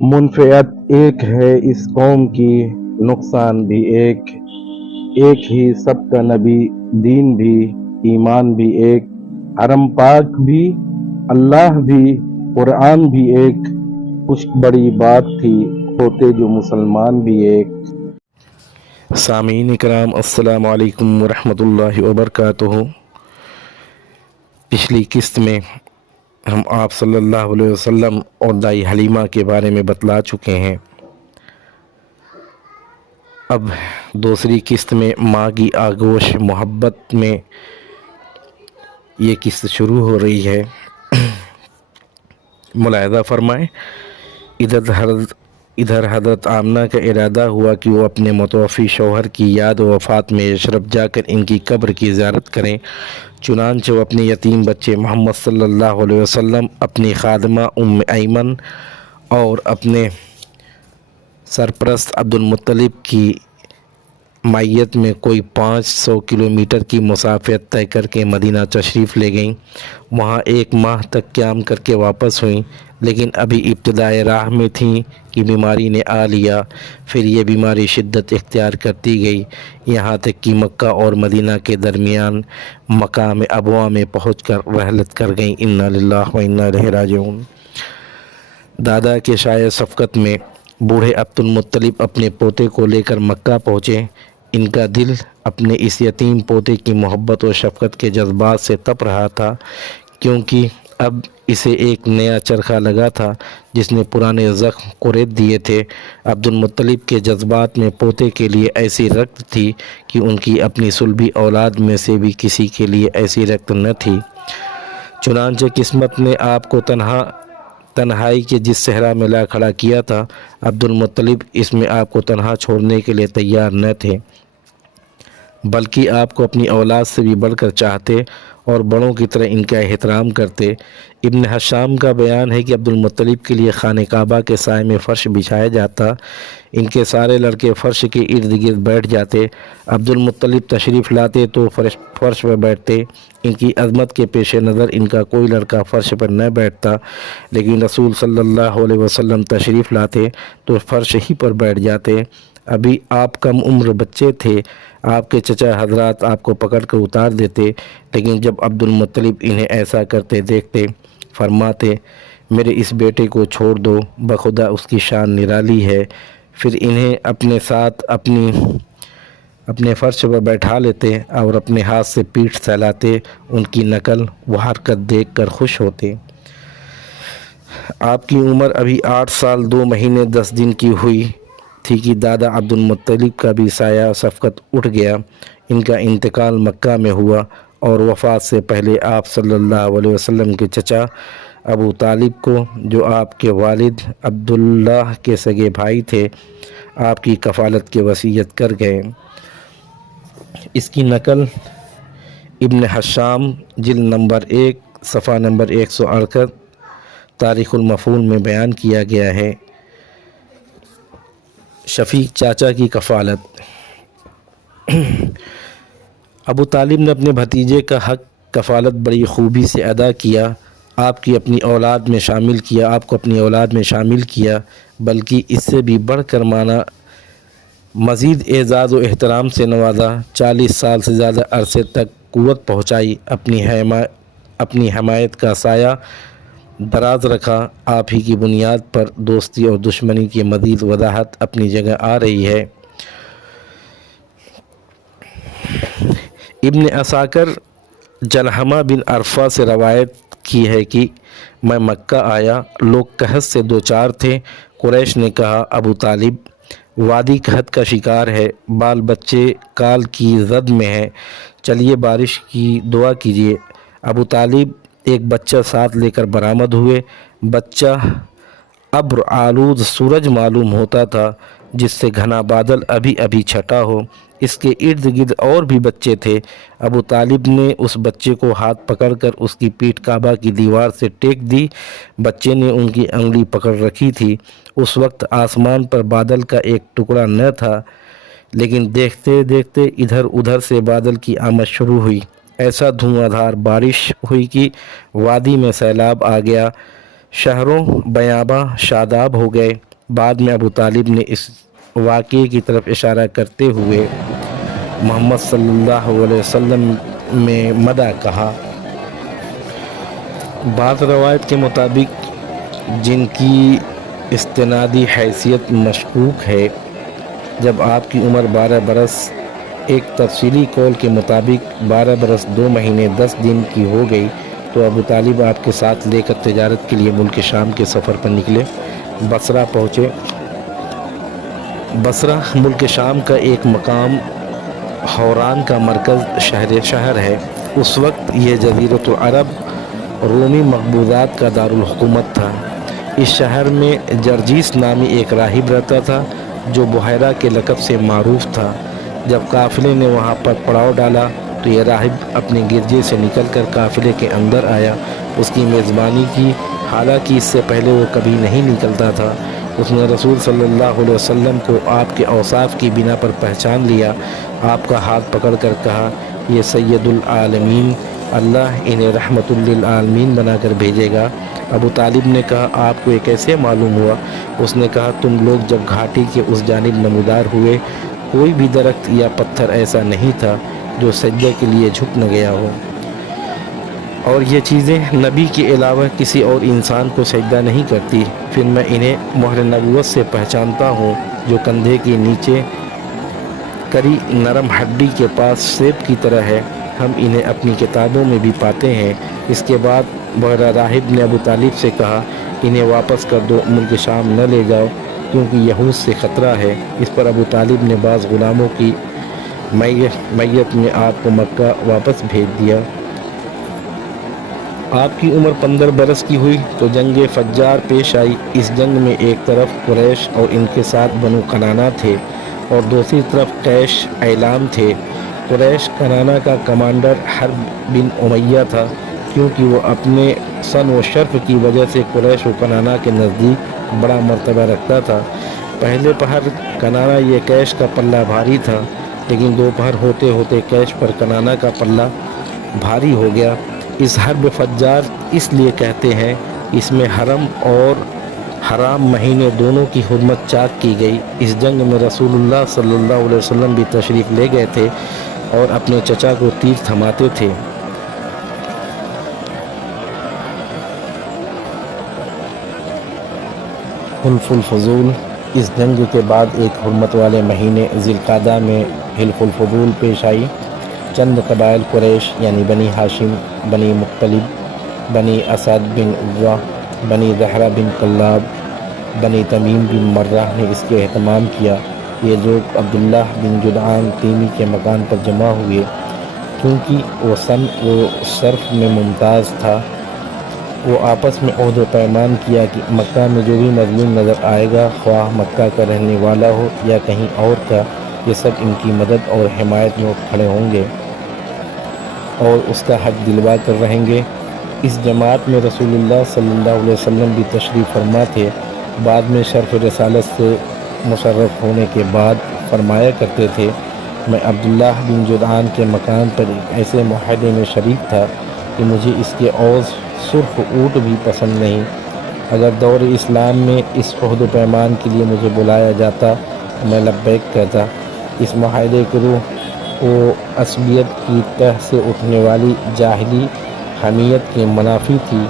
منفعت ایک ہے اس قوم کی، نقصان بھی ایک ہی سب کا نبی، دین بھی ایمان بھی ایک، حرم پاک بھی اللہ بھی قرآن بھی ایک، کچھ بڑی بات تھی ہوتے جو مسلمان بھی ایک۔ سامعین کرام، السلام علیکم ورحمۃ اللہ وبرکاتہ۔ پچھلی قسط میں ہم آپ صلی اللہ علیہ وسلم اور دائی حلیمہ کے بارے میں بتلا چکے ہیں۔ اب دوسری قسط میں ماں کی آغوش محبت میں یہ قسط شروع ہو رہی ہے۔ ملاحظہ فرمائیں، ادھر حضرت آمنہ کا ارادہ ہوا کہ وہ اپنے متوفی شوہر کی یاد و وفات میں یثرب جا کر ان کی قبر کی زیارت کریں۔ چنانچہ وہ اپنے یتیم بچے محمد صلی اللہ علیہ وسلم، اپنی خادمہ ام ایمن اور اپنے سرپرست عبد المطلب کی معیت میں کوئی 500 کلومیٹر کی مسافت طے کر کے مدینہ تشریف لے گئیں۔ وہاں 1 ماہ تک قیام کر کے واپس ہوئیں، لیکن ابھی ابتدائے راہ میں تھیں کہ بیماری نے آ لیا۔ پھر یہ بیماری شدت اختیار کرتی گئی، یہاں تک کہ مکہ اور مدینہ کے درمیان مقام ابوا میں پہنچ کر رحلت کر گئیں۔ انا للہ و انا الیہ راجعون۔ دادا کے شائع شفقت میں بوڑھے عبد المطلب اپنے پوتے کو لے کر مکہ پہنچے۔ ان کا دل اپنے اس یتیم پوتے کی محبت و شفقت کے جذبات سے تپ رہا تھا، کیونکہ اب اسے ایک نیا چرخہ لگا تھا جس نے پرانے زخم کو ریت دیے تھے۔ عبد المطلب کے جذبات میں پوتے کے لیے ایسی رغبت تھی کہ ان کی اپنی صلبی اولاد میں سے بھی کسی کے لیے ایسی رغبت نہ تھی۔ چنانچہ قسمت نے آپ کو تنہائی کے جس صحرا میں لا کھڑا کیا تھا، عبد المطلب اس میں آپ کو تنہا چھوڑنے کے لیے تیار نہ تھے، بلکہ آپ کو اپنی اولاد سے بھی بڑھ کر چاہتے اور بڑوں کی طرح ان کا احترام کرتے۔ ابن حشام کا بیان ہے کہ عبد المطلب کے لیے خانہ کعبہ کے سائے میں فرش بچھایا جاتا، ان کے سارے لڑکے فرش کے ارد گرد بیٹھ جاتے۔ عبد المطلب تشریف لاتے تو فرش پر بیٹھتے۔ ان کی عظمت کے پیش نظر ان کا کوئی لڑکا فرش پر نہ بیٹھتا، لیکن رسول صلی اللہ علیہ وسلم تشریف لاتے تو فرش ہی پر بیٹھ جاتے۔ ابھی آپ کم عمر بچے تھے، آپ کے چچا حضرات آپ کو پکڑ کر اتار دیتے، لیکن جب عبد المطلب انہیں ایسا کرتے دیکھتے، فرماتے میرے اس بیٹے کو چھوڑ دو، بخدا اس کی شان نرالی ہے۔ پھر انہیں اپنے ساتھ اپنے فرش پر بیٹھا لیتے اور اپنے ہاتھ سے پیٹھ سہلاتے، ان کی نقل و حرکت دیکھ کر خوش ہوتے۔ آپ کی عمر ابھی 8 سال 2 مہینے 10 دن کی ہوئی تھی کہ دادا عبد المطلب کا بھی سایہ شفقت اٹھ گیا۔ ان کا انتقال مکہ میں ہوا اور وفات سے پہلے آپ صلی اللہ علیہ وسلم کے چچا ابو طالب کو، جو آپ کے والد عبداللہ کے سگے بھائی تھے، آپ کی کفالت کی وصیت کر گئے۔ اس کی نقل ابن حشام جلد نمبر 1 صفحہ نمبر 168 تاریخ المفعول میں بیان کیا گیا ہے۔ شفیق چاچا کی کفالت۔ ابو طالب نے اپنے بھتیجے کا حق کفالت بڑی خوبی سے ادا کیا، آپ کو اپنی اولاد میں شامل کیا، بلکہ اس سے بھی بڑھ کر مانا مزید اعزاز و احترام سے نوازا۔ 40 سال سے زیادہ عرصے تک قوت پہنچائی، اپنی حمایت کا سایہ دراز رکھا۔ آپ ہی کی بنیاد پر دوستی اور دشمنی کی مزید وضاحت اپنی جگہ آ رہی ہے۔ ابن عساکر جلحمہ بن عرفہ سے روایت کی ہے کہ میں مکہ آیا، لوگ قحط سے دوچار تھے۔ قریش نے کہا ابو طالب وادی قحط کا شکار ہے، بال بچے کال کی زد میں ہیں، چلیے بارش کی دعا کیجیے۔ ابو طالب ایک بچہ ساتھ لے کر برآمد ہوئے۔ بچہ ابر آلود سورج معلوم ہوتا تھا، جس سے گھنا بادل ابھی چھٹا ہو۔ اس کے ارد گرد اور بھی بچے تھے۔ ابو طالب نے اس بچے کو ہاتھ پکڑ کر اس کی پیٹھ کعبہ کی دیوار سے ٹیک دی۔ بچے نے ان کی انگلی پکڑ رکھی تھی۔ اس وقت آسمان پر بادل کا ایک ٹکڑا نہ تھا، لیکن دیکھتے دیکھتے ادھر ادھر سے بادل کی آمد شروع ہوئی۔ ایسا دھواں دھار بارش ہوئی کہ وادی میں سیلاب آ گیا، شہروں بیاباں شاداب ہو گئے۔ بعد میں ابو طالب نے اس واقعے کی طرف اشارہ کرتے ہوئے محمد صلی اللہ علیہ وسلم میں مدح کہا۔ بعض روایت کے مطابق جن کی استنادی حیثیت مشکوک ہے، جب آپ کی عمر 12 برس، ایک تفصیلی قول کے مطابق 12 برس 2 مہینے 10 دن کی ہو گئی تو ابو طالب آپ کے ساتھ لے کر تجارت کے لیے ملک شام کے سفر پر نکلے۔ بصرہ پہنچے۔ بصرہ ملک شام کا ایک مقام حوران کا مرکز شہر ہے۔ اس وقت یہ جزیرۃ العرب رومی مقبوضات کا دارالحکومت تھا۔ اس شہر میں جرجیس نامی ایک راہب رہتا تھا جو بحیرہ کے لقب سے معروف تھا۔ جب قافلے نے وہاں پر پڑاؤ ڈالا تو یہ راہب اپنے گرجے سے نکل کر قافلے کے اندر آیا، اس کی میزبانی کی، حالانکہ اس سے پہلے وہ کبھی نہیں نکلتا تھا۔ اس نے رسول صلی اللہ علیہ وسلم کو آپ کے اوصاف کی بنا پر پہچان لیا، آپ کا ہاتھ پکڑ کر کہا، یہ سید العالمین، اللہ انہیں رحمت للعالمین بنا کر بھیجے گا۔ ابو طالب نے کہا، آپ کو یہ کیسے معلوم ہوا؟ اس نے کہا، تم لوگ جب گھاٹی کے اس جانب نمودار ہوئے، کوئی بھی درخت یا پتھر ایسا نہیں تھا جو سجدے کے لیے جھک نہ گیا ہو، اور یہ چیزیں نبی کے علاوہ کسی اور انسان کو سجدہ نہیں کرتی۔ پھر میں انہیں مہر نبوت سے پہچانتا ہوں جو کندھے کے نیچے کری نرم ہڈی کے پاس سیب کی طرح ہے، ہم انہیں اپنی کتابوں میں بھی پاتے ہیں۔ اس کے بعد بحیرہ راہب نے ابو طالب سے کہا، انہیں واپس کر دو، ملک شام نہ لے جاؤ کیونکہ یہود سے خطرہ ہے۔ اس پر ابو طالب نے بعض غلاموں کی میت میں آپ کو مکہ واپس بھیج دیا۔ آپ کی عمر 15 برس کی ہوئی تو جنگ فجار پیش آئی۔ اس جنگ میں ایک طرف قریش اور ان کے ساتھ بنو کنانہ تھے اور دوسری طرف قیش ایلام تھے۔ قریش کنانہ کا کمانڈر حرب بن امیہ تھا، کیونکہ وہ اپنے سن و شرف کی وجہ سے قریش و کنانہ کے نزدیک بڑا مرتبہ رکھتا تھا۔ پہلے پہر کنانہ یہ قیش کا پلہ بھاری تھا، لیکن دوپہر ہوتے ہوتے قیش پر کنانہ کا پلہ بھاری ہو گیا۔ اس حرب فجار اس لیے کہتے ہیں، اس میں حرم اور حرام مہینے دونوں کی حرمت چاک کی گئی۔ اس جنگ میں رسول اللہ صلی اللہ علیہ وسلم بھی تشریف لے گئے تھے اور اپنے چچا کو تیر تھماتے تھے۔ حلف الفضول۔ اس جنگ کے بعد ایک حرمت والے مہینے ذی القعدہ میں حلف الفضول پیش آئی۔ چند قبائل قریش یعنی بنی ہاشم، بنی مطلب، بنی اسد بن عزوہ، بنی زہرہ بن کلاب، بنی تمیم بن مرہ نے اس کے اہتمام کیا۔ یہ لوگ عبداللہ بن جدعان تیمی کے مکان پر جمع ہوئے، کیونکہ وہ سن و صرف میں ممتاز تھا۔ وہ آپس میں عہد و پیمان کیا کہ مکہ میں جو بھی مظلوم نظر آئے گا، خواہ مکہ کا رہنے والا ہو یا کہیں اور کا، یہ سب ان کی مدد اور حمایت میں کھڑے ہوں گے اور اس کا حق دلوا کر رہیں گے۔ اس جماعت میں رسول اللہ صلی اللہ علیہ وسلم بھی تشریف فرما تھے۔ بعد میں شرف رسالت سے مشرف ہونے کے بعد فرمایا کرتے تھے، میں عبداللہ بن جدعان کے مکان پر ایک ایسے معاہدے میں شریک تھا کہ مجھے اس کے عوض سرخ اونٹ بھی پسند نہیں۔ اگر دور اسلام میں اس عہد و پیمان کے لیے مجھے بلایا جاتا تو میں لبیک کہتا۔ اس معاہدے کی روح وہ عصبیت کی تہ سے اٹھنے والی جاہلی حمیت کے منافی تھی۔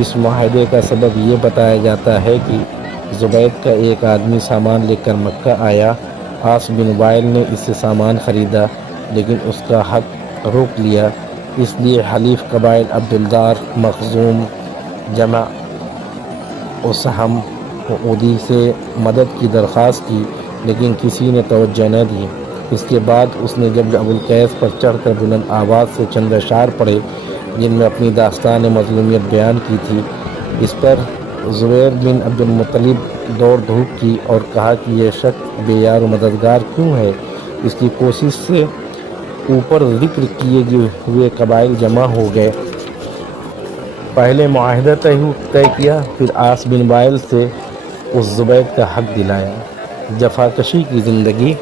اس معاہدے کا سبب یہ بتایا جاتا ہے کہ زبید کا ایک آدمی سامان لے کر مکہ آیا۔ عاص بن وائل نے اس سے سامان خریدا، لیکن اس کا حق روک لیا۔ اس لیے حلیف قبائل عبدالدار، مخزوم، جمع و سہم و عدی سے مدد کی درخواست کی، لیکن کسی نے توجہ نہ دی۔ اس کے بعد اس نے جبل ابو القیس پر چڑھ کر بلند آواز سے چند اشعار پڑھے جن میں اپنی داستان مظلومیت بیان کی تھی۔ اس پر زبیر بن عبد المطلب دوڑ دھوپ کی اور کہا کہ یہ شخص بے یار و مددگار کیوں ہے؟ اس کی کوشش سے اوپر ذکر کیے ہوئے قبائل جمع ہو گئے۔ پہلے معاہدہ طے کیا، پھر عاص بن وائل سے اس زبید کا حق دلایا۔ جفاکشی کی زندگی۔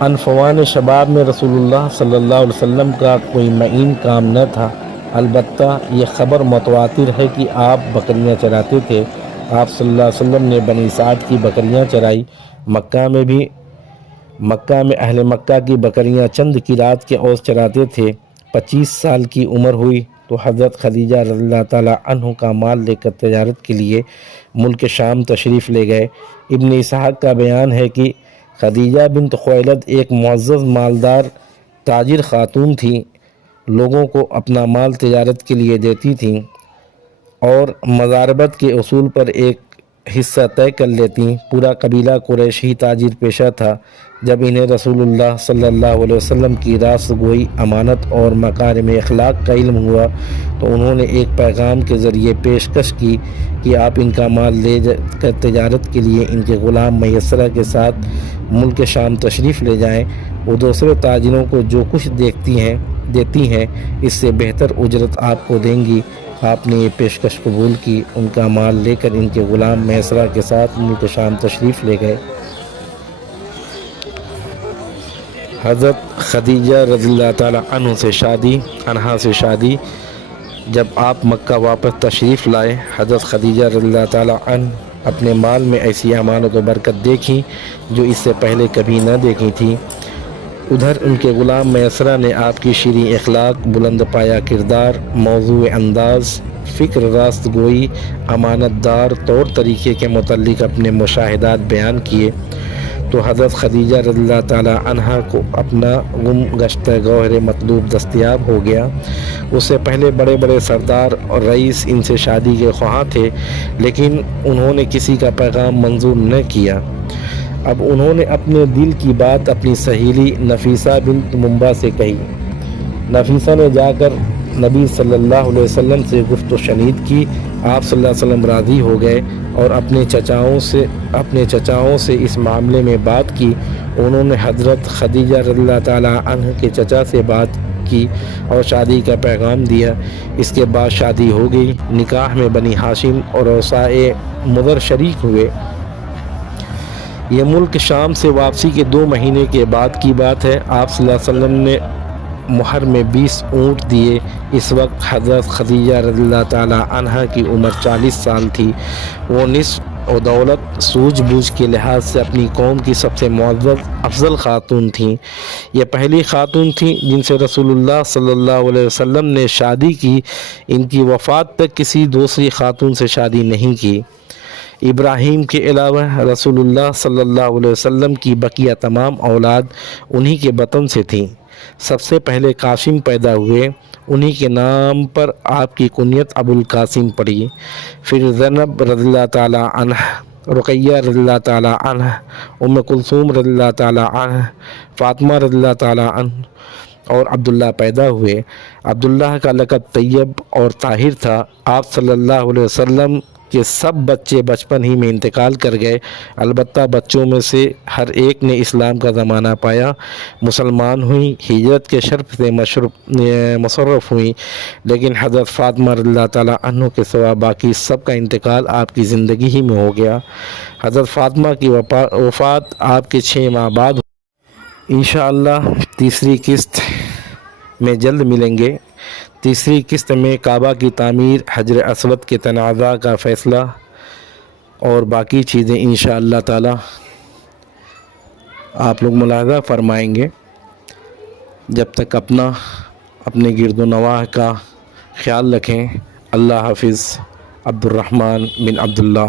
انفوان شباب میں رسول اللہ صلی اللہ علیہ وسلم کا کوئی معین کام نہ تھا۔ البتہ یہ خبر متواتر ہے کہ آپ بکریاں چراتے تھے۔ آپ صلی اللہ علیہ وسلم نے بنی سعد کی بکریاں چرائی۔ مکہ میں اہل مکہ کی بکریاں چند قیرات کے عوض چراتے تھے۔ 25 سال کی عمر ہوئی تو حضرت خدیجہ رضی اللہ تعالیٰ عنہ کا مال لے کر تجارت کے لیے ملک شام تشریف لے گئے۔ ابن اسحاق کا بیان ہے کہ خدیجہ بنت خویلد ایک معزز مالدار تاجر خاتون تھیں، لوگوں کو اپنا مال تجارت کے لیے دیتی تھیں اور مضاربت کے اصول پر ایک حصہ طے کر لیتیں۔ پورا قبیلہ قریش ہی تاجر پیشہ تھا۔ جب انہیں رسول اللہ صلی اللہ علیہ وسلم کی راست گوئی، امانت اور مکارم اخلاق کا علم ہوا تو انہوں نے ایک پیغام کے ذریعے پیشکش کی کہ آپ ان کا مال لے کر تجارت کے لیے ان کے غلام میسرہ کے ساتھ ملک شام تشریف لے جائیں۔ وہ دوسرے تاجروں کو جو کچھ دیتی ہیں اس سے بہتر اجرت آپ کو دیں گی۔ آپ نے یہ پیشکش قبول کی، ان کا مال لے کر ان کے غلام میسرہ کے ساتھ ملک شام تشریف لے گئے۔ حضرت خدیجہ رضی اللہ تعالیٰ عنہ سے شادی جب آپ مکہ واپس تشریف لائے، حضرت خدیجہ رضی اللہ تعالیٰ عنہ اپنے مال میں ایسی امانت و برکت دیکھی جو اس سے پہلے کبھی نہ دیکھی تھی۔ ادھر ان کے غلام میسرہ نے آپ کی شیریں اخلاق، بلند پایہ کردار، موضوع انداز، فکر راست گوئی، امانت دار طور طریقے کے متعلق اپنے مشاہدات بیان کیے تو حضرت خدیجہ رضی اللہ تعالیٰ عنہا کو اپنا گم گشتہ گوہر مطلوب دستیاب ہو گیا۔ اس سے پہلے بڑے بڑے سردار اور رئیس ان سے شادی کے خواہاں تھے، لیکن انہوں نے کسی کا پیغام منظور نہ کیا۔ اب انہوں نے اپنے دل کی بات اپنی سہیلی نفیسہ بنت منبع سے کہی۔ نفیسہ نے جا کر نبی صلی اللہ علیہ وسلم سے گفت و شنید کی۔ آپ صلی اللہ علیہ وسلم راضی ہو گئے اور اپنے چچاؤں سے اس معاملے میں بات کی۔ انہوں نے حضرت خدیجہ رضی اللہ تعالیٰ عنہ کے چچا سے بات کی اور شادی کا پیغام دیا۔ اس کے بعد شادی ہو گئی۔ نکاح میں بنی ہاشم اور اوسائے مضر شریک ہوئے۔ یہ ملک شام سے واپسی کے 2 مہینے کے بعد کی بات ہے۔ آپ صلی اللہ علیہ وسلم نے مہر میں 20 اونٹ دیے۔ اس وقت حضرت خدیجہ رضی اللہ تعالیٰ عنہا کی عمر 40 سال تھی۔ وہ نصف و دولت سوجھ بوجھ کے لحاظ سے اپنی قوم کی سب سے معزز افضل خاتون تھیں۔ یہ پہلی خاتون تھیں جن سے رسول اللہ صلی اللہ علیہ وسلم نے شادی کی۔ ان کی وفات تک کسی دوسری خاتون سے شادی نہیں کی۔ ابراہیم کے علاوہ رسول اللہ صلی اللہ علیہ وسلم کی بقیہ تمام اولاد انہی کے بطن سے تھیں۔ سب سے پہلے قاسم پیدا ہوئے، انہی کے نام پر آپ کی کنیت ابو القاسم پڑی۔ پھر زینب رضی اللہ تعالیٰ عنہ، رقیہ رضی اللہ تعالیٰ عنہ، ام کلثوم رضی اللہ تعالیٰ عنہ، فاطمہ رضی اللہ تعالیٰ عنہ اور عبداللہ پیدا ہوئے۔ عبداللہ کا لقب طیب اور طاہر تھا۔ آپ صلی اللہ علیہ وسلم کہ سب بچے بچپن ہی میں انتقال کر گئے، البتہ بچوں میں سے ہر ایک نے اسلام کا زمانہ پایا، مسلمان ہوئیں، ہجرت کے شرف سے مصرف ہوئیں، لیکن حضرت فاطمہ رضی اللہ تعالیٰ عنہ کے سوا باقی سب کا انتقال آپ کی زندگی ہی میں ہو گیا۔ حضرت فاطمہ کی وفات آپ کے 6 ماہ بعد ہوئی۔ انشاءاللہ تیسری قسط میں جلد ملیں گے۔ تیسری قسط میں کعبہ کی تعمیر، حجر اسود کے تنازع کا فیصلہ اور باقی چیزیں انشاءاللہ تعالی آپ لوگ ملاحظہ فرمائیں گے۔ جب تک اپنے گرد و نواح کا خیال رکھیں۔ اللہ حافظ۔ عبد الرحمن بن عبداللہ۔